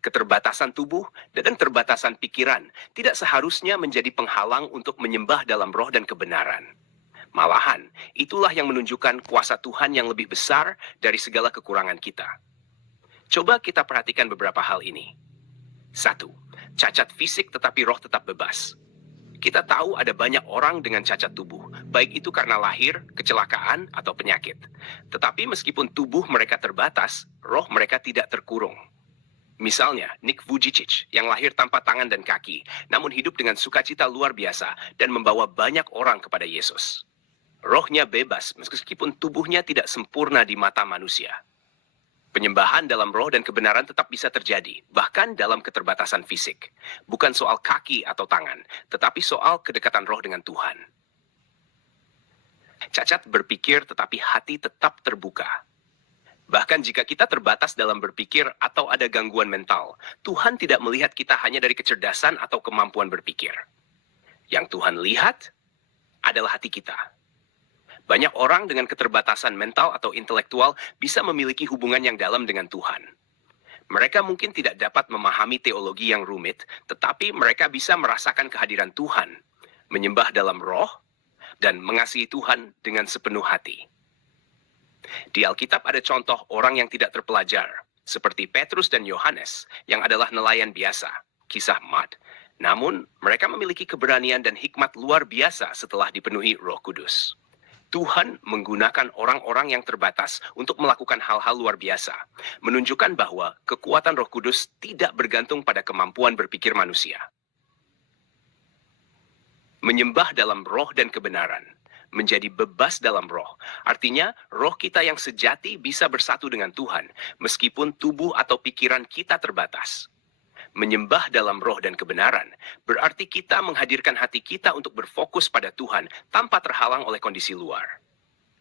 Keterbatasan tubuh dan keterbatasan pikiran tidak seharusnya menjadi penghalang untuk menyembah dalam roh dan kebenaran. Malahan, itulah yang menunjukkan kuasa Tuhan yang lebih besar dari segala kekurangan kita. Coba kita perhatikan beberapa hal ini. 1. Cacat fisik tetapi roh tetap bebas. Kita tahu ada banyak orang dengan cacat tubuh, baik itu karena lahir, kecelakaan, atau penyakit. Tetapi meskipun tubuh mereka terbatas, roh mereka tidak terkurung. Misalnya, Nick Vujicic yang lahir tanpa tangan dan kaki, namun hidup dengan sukacita luar biasa dan membawa banyak orang kepada Yesus. Rohnya bebas meskipun tubuhnya tidak sempurna di mata manusia. Penyembahan dalam roh dan kebenaran tetap bisa terjadi, bahkan dalam keterbatasan fisik. Bukan soal kaki atau tangan, tetapi soal kedekatan roh dengan Tuhan. Cacat berpikir tetapi hati tetap terbuka. Bahkan jika kita terbatas dalam berpikir atau ada gangguan mental, Tuhan tidak melihat kita hanya dari kecerdasan atau kemampuan berpikir. Yang Tuhan lihat adalah hati kita. Banyak orang dengan keterbatasan mental atau intelektual bisa memiliki hubungan yang dalam dengan Tuhan. Mereka mungkin tidak dapat memahami teologi yang rumit, tetapi mereka bisa merasakan kehadiran Tuhan, menyembah dalam roh, dan mengasihi Tuhan dengan sepenuh hati. Di Alkitab ada contoh orang yang tidak terpelajar, seperti Petrus dan Yohanes, yang adalah nelayan biasa, kisah Mad. Namun, mereka memiliki keberanian dan hikmat luar biasa setelah dipenuhi Roh Kudus. Tuhan menggunakan orang-orang yang terbatas untuk melakukan hal-hal luar biasa, menunjukkan bahwa kekuatan Roh Kudus tidak bergantung pada kemampuan berpikir manusia. Menyembah dalam roh dan kebenaran, menjadi bebas dalam roh, artinya roh kita yang sejati bisa bersatu dengan Tuhan, meskipun tubuh atau pikiran kita terbatas. Menyembah dalam roh dan kebenaran berarti kita menghadirkan hati kita untuk berfokus pada Tuhan tanpa terhalang oleh kondisi luar.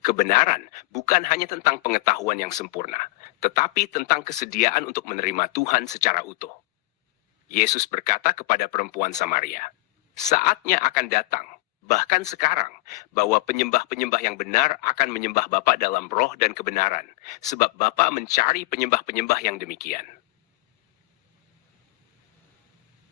Kebenaran bukan hanya tentang pengetahuan yang sempurna, tetapi tentang kesediaan untuk menerima Tuhan secara utuh. Yesus berkata kepada perempuan Samaria, "Saatnya akan datang, bahkan sekarang, bahwa penyembah-penyembah yang benar akan menyembah Bapa dalam roh dan kebenaran, sebab Bapa mencari penyembah-penyembah yang demikian."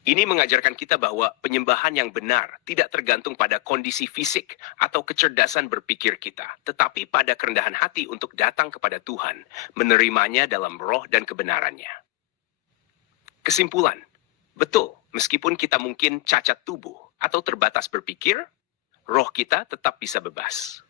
Ini mengajarkan kita bahwa penyembahan yang benar tidak tergantung pada kondisi fisik atau kecerdasan berpikir kita, tetapi pada kerendahan hati untuk datang kepada Tuhan, menerimanya dalam roh dan kebenarannya. Kesimpulan, betul, meskipun kita mungkin cacat tubuh atau terbatas berpikir, roh kita tetap bisa bebas.